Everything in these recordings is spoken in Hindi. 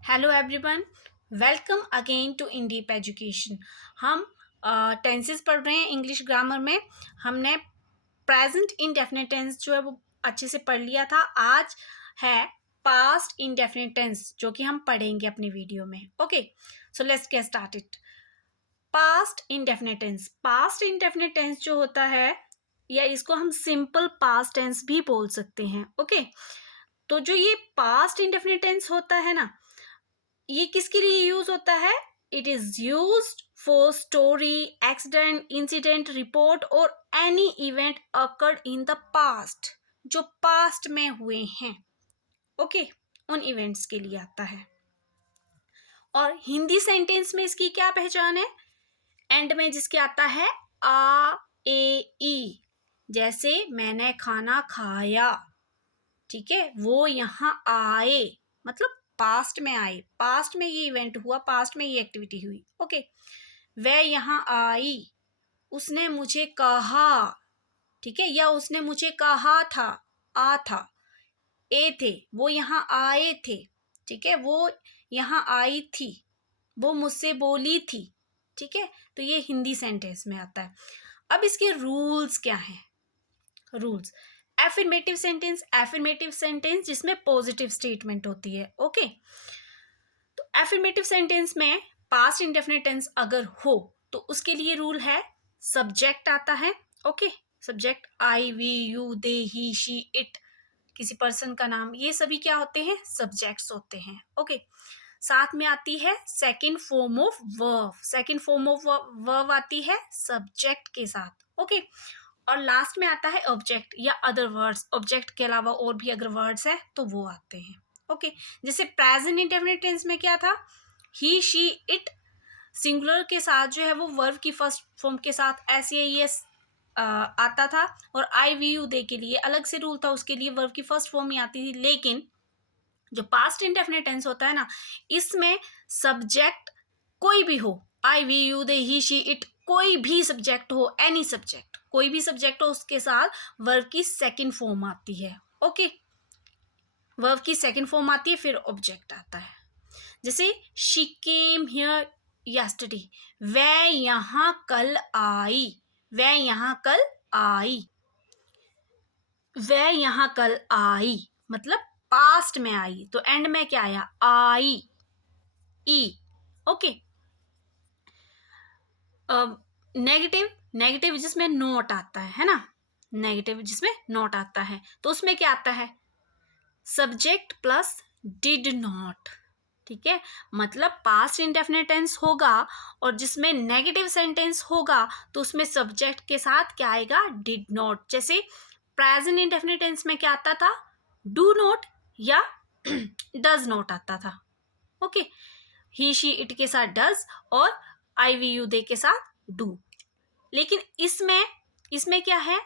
Hello everyone, welcome again to in deep education. हम टेंसेस पढ़ रहे हैं इंग्लिश ग्रामर में। हमने प्रेजेंट इंडेफिनिट टेंस जो है वो अच्छे से पढ़ लिया था। आज है पास्ट इंडेफिनिट टेंस जो कि हम पढ़ेंगे अपनी वीडियो में। Okay, so let's get started. Past indefinite tense जो होता है, या इसको हम सिंपल पास्ट टेंस भी बोल सकते हैं। ओके, तो जो ये पास्ट इंडेफिनिट टेंस होता है ना, ये किसके लिए यूज होता है? It is used for story, accident, incident, report और any event occurred in the past, जो पास्ट में हुए हैं। ओके, उन इवेंट्स के लिए आता है। और हिंदी सेंटेंस में इसकी क्या पहचान है? एंड में जिसके आता है आ ए ई, जैसे मैंने खाना खाया, ठीक है, वो यहाँ आए, मतलब पास्ट में आए, पास्ट में ये इवेंट हुआ, पास्ट में ये एक्टिविटी हुई। ओके, वह यहाँ आई, उसने मुझे कहा, ठीक है, या उसने मुझे कहा था, आ था। ए थे, वो यहाँ आए थे, ठीक है, वो यहाँ आई थी, वो मुझसे बोली थी, ठीक है। तो ये हिंदी सेंटेंस में आता है। अब इसके रूल्स क्या हैं? रूल्स, एफर्मेटिव सेंटेंस जिसमें पॉजिटिव स्टेटमेंट होती है। ओके, तो एफर्मेटिव सेंटेंस में पास्ट इंडेफिनिट टेंस अगर हो तो उसके लिए रूल है, सब्जेक्ट आता है। Okay, subject I, we, you, they, he, she, it, किसी पर्सन का नाम, ये सभी क्या होते हैं? सब्जेक्ट्स होते हैं। ओके, साथ में आती है सेकंड फॉर्म ऑफ वर्ब आती है सब्जेक्ट के साथ। ओके, और लास्ट में आता है ऑब्जेक्ट या अदर वर्ड्स, ऑब्जेक्ट के अलावा और भी अगर वर्ड्स है तो वो आते हैं। ओके, जैसे प्रेजेंट इंडेफिनिट टेंस में क्या था? ही, शी, इट, सिंगुलर के साथ जो है वो वर्ब की फर्स्ट फॉर्म के साथ एस आता था, और आई, वी, यू, दे के लिए अलग से रूल था, उसके लिए वर्ब की फर्स्ट फॉर्म ही आती थी। लेकिन जो पास्ट इंडेफिनिट टेंस होता है ना, इसमें सब्जेक्ट कोई भी हो, I, we, you, they, he, she, it, कोई भी सब्जेक्ट हो, एनी सब्जेक्ट, कोई भी सब्जेक्ट हो, उसके साथ वर्ब की सेकंड फॉर्म आती है। ओके, वर्ब की सेकंड फॉर्म आती है, फिर ऑब्जेक्ट आता है। जैसे शी केम हियर यस्टरडे, वह यहाँ कल आई, वह यहाँ कल आई, वह यहाँ कल आई, मतलब पास्ट में आई, तो एंड में क्या आया? आई, ई। ओके, नेगेटिव जिसमें नोट आता है ना, नेगेटिव जिसमें नोट आता है, तो उसमें क्या आता है? सब्जेक्ट प्लस डिड नॉट, ठीक है, मतलब पास्ट इंडेफिनिट टेंस होगा और जिसमें नेगेटिव सेंटेंस होगा तो उसमें सब्जेक्ट के साथ क्या आएगा? Did not. जैसे प्रेजेंट इंडेफिनिट टेंस में क्या आता था? डू नॉट या डज नॉट आता था। ओके, ही, शी, इट के साथ डज और आई, वी, यू, दे के साथ डू। लेकिन इसमें इसमें क्या है?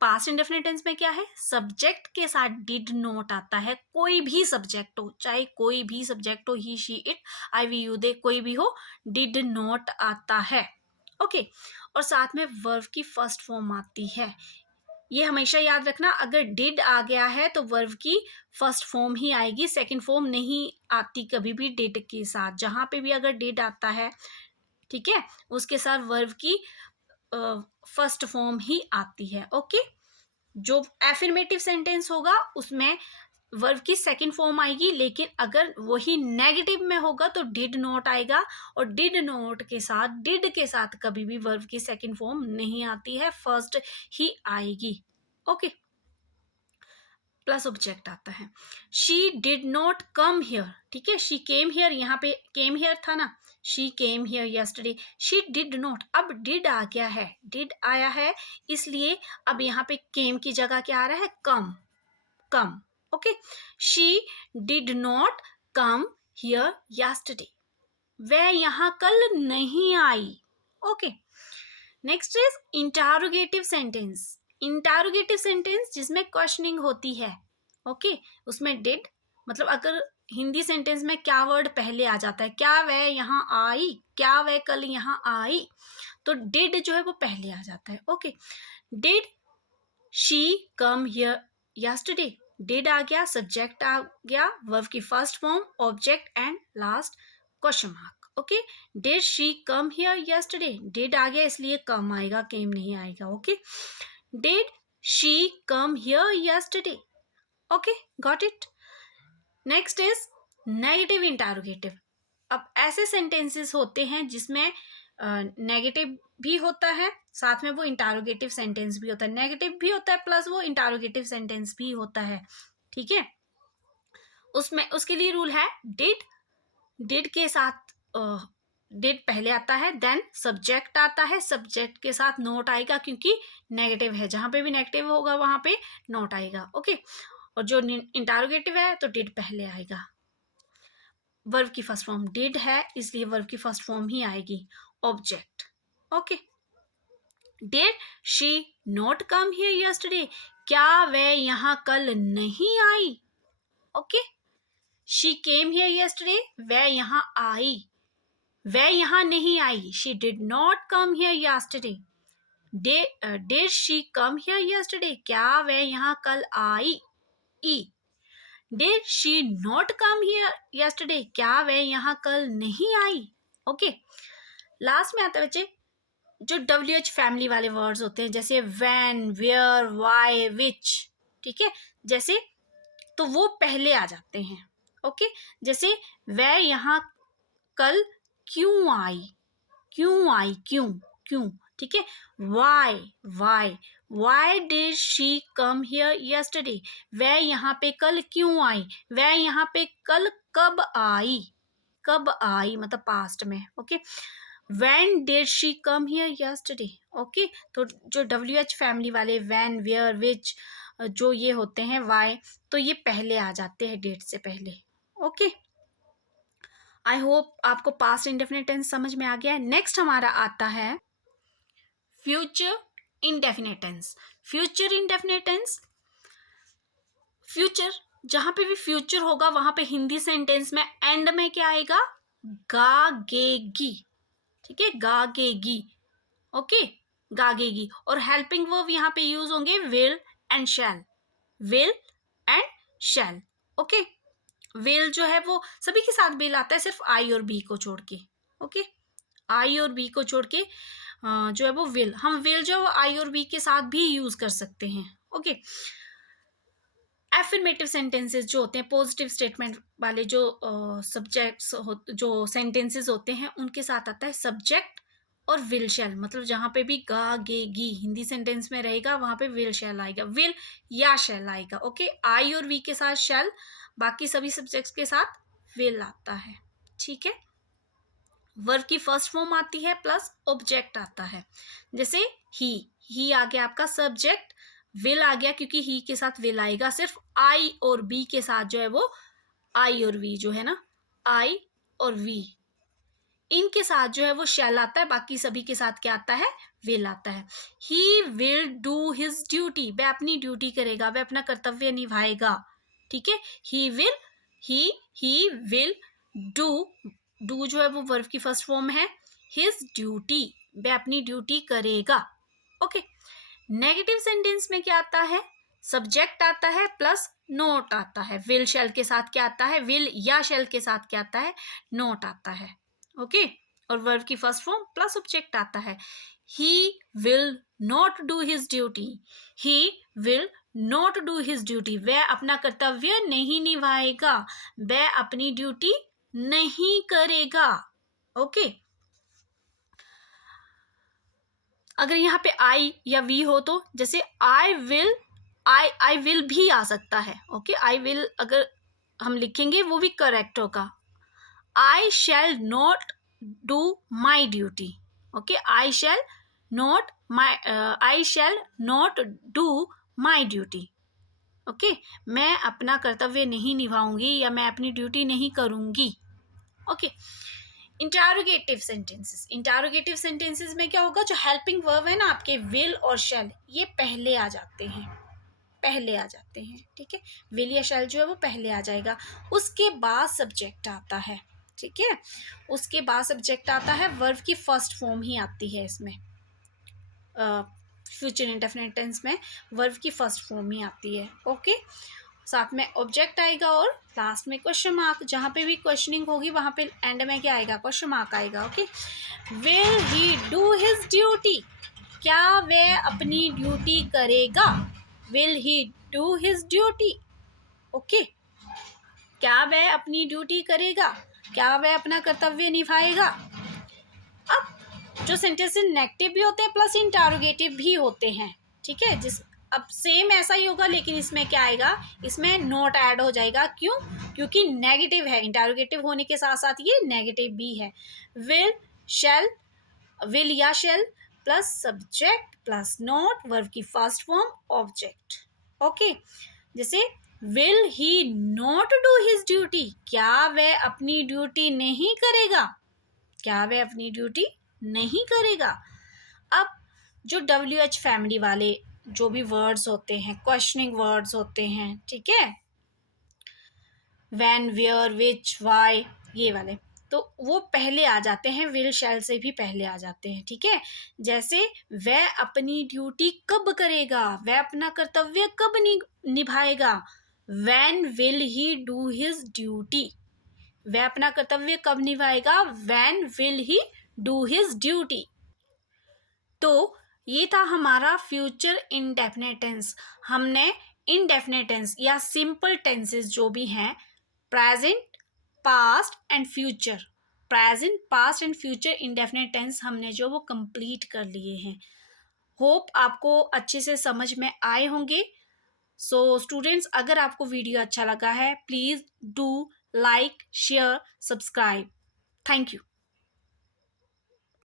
पास्ट इंडेफिनिट टेंस में क्या है? सब्जेक्ट के साथ डिड नॉट आता है। कोई भी सब्जेक्ट हो, चाहे कोई भी सब्जेक्ट हो, he, she, it, I, we, you, they, कोई भी हो, डिड नॉट आता है। ओके, और साथ में वर्ब की फर्स्ट फॉर्म आती है। ये हमेशा याद रखना, अगर डिड आ गया है तो वर्ब की फर्स्ट फॉर्म ही आएगी, सेकंड फॉर्म नहीं आती कभी भी डिड के साथ। जहां पे भी अगर डिड आता है, ठीक है, उसके साथ वर्ब की फर्स्ट फॉर्म ही आती है। ओके, जो एफर्मेटिव सेंटेंस होगा उसमें वर्ब की सेकंड फॉर्म आएगी, लेकिन अगर वही नेगेटिव में होगा तो डिड नॉट आएगा, और डिड नॉट के साथ, डिड के साथ कभी भी वर्ब की सेकंड फॉर्म नहीं आती है, फर्स्ट ही आएगी। ओके, प्लस ऑब्जेक्ट आता है। She did not come here, ठीक है, शी केम हियर, यहाँ पे केम हियर था ना, she came here yesterday, she did not, अब डिड आ गया है, डिड आया है, इसलिए अब यहाँ पे केम की जगह क्या आ रहा है? Come, come. Okay, she did not come here yesterday, वह यहाँ कल नहीं आई। Okay, next is interrogative sentence जिसमें क्वेश्चनिंग होती है। ओके, उसमें डिड, मतलब अगर हिंदी सेंटेंस में क्या वर्ड पहले आ जाता है? क्या वह यहाँ आई, क्या वह कल यहाँ आई, तो डिड जो है वो पहले आ जाता है। Okay, did she come here yesterday, did आ गया, सब्जेक्ट आ गया, वर्ब की first form, object and last question mark. Okay, did she come here yesterday, did आ गया इसलिए कम आएगा, केम नहीं आएगा। Okay, did she come here yesterday. Okay, got it. Next is negative interrogative. अब ऐसे सेंटेंसेस होते हैं जिसमें नेगेटिव भी होता है, साथ में वो इंटरोगेटिव सेंटेंस भी होता है, नेगेटिव भी होता है प्लस वो इंटरोगेटिव सेंटेंस भी होता है। ठीक है, उसमें उसके लिए रूल है, डिड के साथ डिड पहले आता है, देन सब्जेक्ट आता है, सब्जेक्ट के साथ नोट आएगा क्योंकि नेगेटिव है, जहां पे भी नेगेटिव होगा वहां पे नोट आएगा। ओके, और जो इंटरोगेटिव है तो डिड पहले आएगा। वर्ब की फर्स्ट फॉर्म डिड है इसलिए वर्ब की फर्स्ट फॉर्म ही आएगी, object. Okay, did she not come here yesterday, क्या वह यहाँ कल नहीं आई। Okay, she came here yesterday, वह यहाँ आई, वह यहाँ नहीं आई, she did not come here yesterday. Did she come here yesterday, क्या वह यहाँ कल आई। ई, did she not come here yesterday, क्या वह यहाँ कल नहीं आई। ओके, लास्ट में आता है बच्चे जो WH फैमिली वाले वर्ड्स होते हैं, जैसे व्हेन, वेयर, व्हाई, विच। ठीक है, जैसे तो वो पहले आ जाते हैं। ओके, जैसे वह यहाँ कल क्यों आई, क्यों आई, क्यों, क्यों। ठीक है, why did she come here yesterday, वह यहाँ पे कल क्यों आई, वह यहाँ पे कल कब आई, कब आई मतलब पास्ट में। Okay, when did she come here yesterday। Okay, तो जो WH फैमिली वाले when, where, which जो ये होते हैं why, तो ये पहले आ जाते हैं डेट से पहले। ओके, आई होप आपको पास्ट इंडेफिनिट टेंस समझ में आ गया है। नेक्स्ट हमारा आता है future indefinite tense. Future indefinite tense, future जहां पे भी फ्यूचर होगा वहां पे हिंदी सेंटेंस में एंड में क्या आएगा, गागेगी। ठीक है, गागेगी। ओके, गागेगी। और हेल्पिंग वर्ब यहाँ पे यूज होंगे will and shall, will and shall. Okay, will जो है वो सभी के साथ विल आता है, सिर्फ आई और बी को छोड़ के। ओके, आई और बी को छोड़ के जो है वो विल, हम विल जो है वो आई और बी के साथ भी यूज कर सकते हैं। ओके, एफर्मेटिव सेंटेंसेस जो होते हैं, पॉजिटिव स्टेटमेंट वाले जो सब्जेक्ट्स जो सेंटेंसेस होते हैं, उनके साथ आता है सब्जेक्ट और विल शैल। मतलब जहां पे भी गा गे गी हिंदी सेंटेंस में रहेगा वहां पे विल शैल आएगा, विल या शैल आएगा। ओके, आई और वी के साथ शैल, बाकी सभी सब्जेक्ट्स के साथ विल आता है। ठीक है, वर्ब की फर्स्ट फॉर्म आती है प्लस ऑब्जेक्ट आता है, जैसे ही आ गया आपका सब्जेक्ट, विल आ गया क्योंकि ही के साथ विल आएगा, सिर्फ आई और बी के साथ जो है वो आई और वी जो है ना, आई और वी इनके साथ जो है वो शैल आता है, बाकी सभी के साथ क्या आता है, विल आता है। He will do his duty, वह अपनी ड्यूटी करेगा, वह अपना कर्तव्य निभाएगा। ठीक है, ही विल डू जो है वो वर्ब की फर्स्ट फॉर्म है, हिज ड्यूटी, वह अपनी ड्यूटी करेगा। ओके, नेगेटिव सेंटेंस में क्या आता है, सब्जेक्ट आता है प्लस नोट आता है, विल शैल के साथ क्या आता है, विल या शैल के साथ क्या आता है, नोट आता है। ओके, और वर्ब की फर्स्ट फॉर्म प्लस ऑब्जेक्ट आता है। He will not do his duty, he will not do his duty, वह अपना कर्तव्य नहीं निभाएगा, वह अपनी ड्यूटी नहीं करेगा। ओके, अगर यहाँ पे आई या वी हो तो जैसे आई विल भी आ सकता है। ओके, आई विल अगर हम लिखेंगे वो भी करेक्ट होगा। I shall not do my duty. Okay, I shall not do my duty. Okay, मैं अपना कर्तव्य नहीं निभाऊंगी या मैं अपनी ड्यूटी नहीं करूंगी। ओके, इंटरोगेटिव सेंटेंसेस में क्या होगा, जो हेल्पिंग वर्ब है ना आपके विल और शैल, ये पहले आ जाते हैं, ठीक है, विल या शैल जो है वो पहले आ जाएगा, उसके बाद सब्जेक्ट आता है। ठीक है, उसके बाद सब्जेक्ट आता है, वर्ब की फर्स्ट फॉर्म ही आती है इसमें, फ्यूचर इंडेफिनिट टेंस में वर्ब की फर्स्ट फॉर्म ही आती है। ओके, साथ में ऑब्जेक्ट आएगा और लास्ट में क्वेश्चन मार्क। जहाँ पे भी क्वेश्चनिंग होगी वहाँ पे एंड में क्या आएगा, क्वेश्चन मार्क आएगा। Okay, will he do his duty, क्या वह अपनी ड्यूटी करेगा, will he do his duty. Okay, क्या वह अपनी ड्यूटी करेगा, क्या वह अपना कर्तव्य निभाएगा। अब जो सेंटेंसेस नेगेटिव भी होते हैं प्लस इंटरोगेटिव भी होते हैं, ठीक है। अब सेम ऐसा ही होगा लेकिन इसमें क्या आएगा, इसमें नोट ऐड हो जाएगा। क्यों, क्योंकि नेगेटिव है, इंटरोगेटिव होने के साथ साथ ये नेगेटिव भी है। विल, शैल, विल या शैल plus subject plus note, verb की फर्स्ट फॉर्म ऑब्जेक्ट। ओके, जैसे will he not do his duty, क्या वह अपनी ड्यूटी नहीं करेगा, क्या वह अपनी ड्यूटी नहीं करेगा। अब जो WH फैमिली वाले जो भी वर्ड्स होते हैं, क्वेश्चनिंग वर्ड्स होते हैं, ठीक है, व्हेन, वेयर, विच, वाई, ये वाले, तो वो पहले आ जाते हैं, विल शैल से भी पहले आ जाते हैं, ठीक है। जैसे वह अपनी ड्यूटी कब करेगा, वह अपना कर्तव्य कब निभाएगा, when will he do his duty, वह अपना कर्तव्य कब निभाएगा, when will he do his duty. तो ये था हमारा फ्यूचर इंडेफिनिट टेंस। हमने इंडेफिनिट टेंस या सिंपल टेंसेस जो भी हैं, present, past and future, present, past and future indefinite tense हमने जो वो कंप्लीट कर लिए हैं। होप आपको अच्छे से समझ में आए होंगे। सो स्टूडेंट्स, अगर आपको वीडियो अच्छा लगा है please do like, share, subscribe. Thank you.